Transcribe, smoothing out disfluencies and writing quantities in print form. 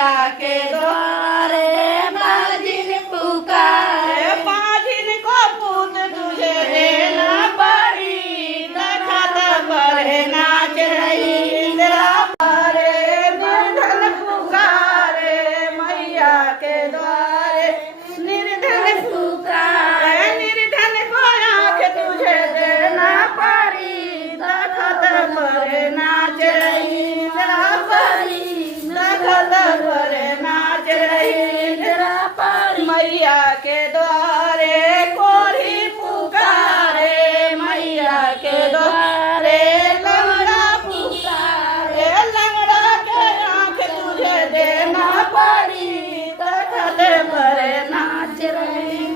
मैया के द्वारे बाजिन पुकारे, बाजिन को पूत तुझे देना पड़ी, दखत पर नाच रही इंदिरा पारे, निर्धन पुकारे मैया के द्वारे, निर्धन पुकारे, निर्धन को आँख तुझे देना पड़ी, दखत पर नाच रही इंदिरा परी, दखत पर नाच रही इंदिरा परी, मैया के द्वारे कोरी पुकारे, मैया के द्वारे लंगड़ा पुकारे, लंगड़ा के आँख तुझे देना पड़ी, दखत पर नाच रही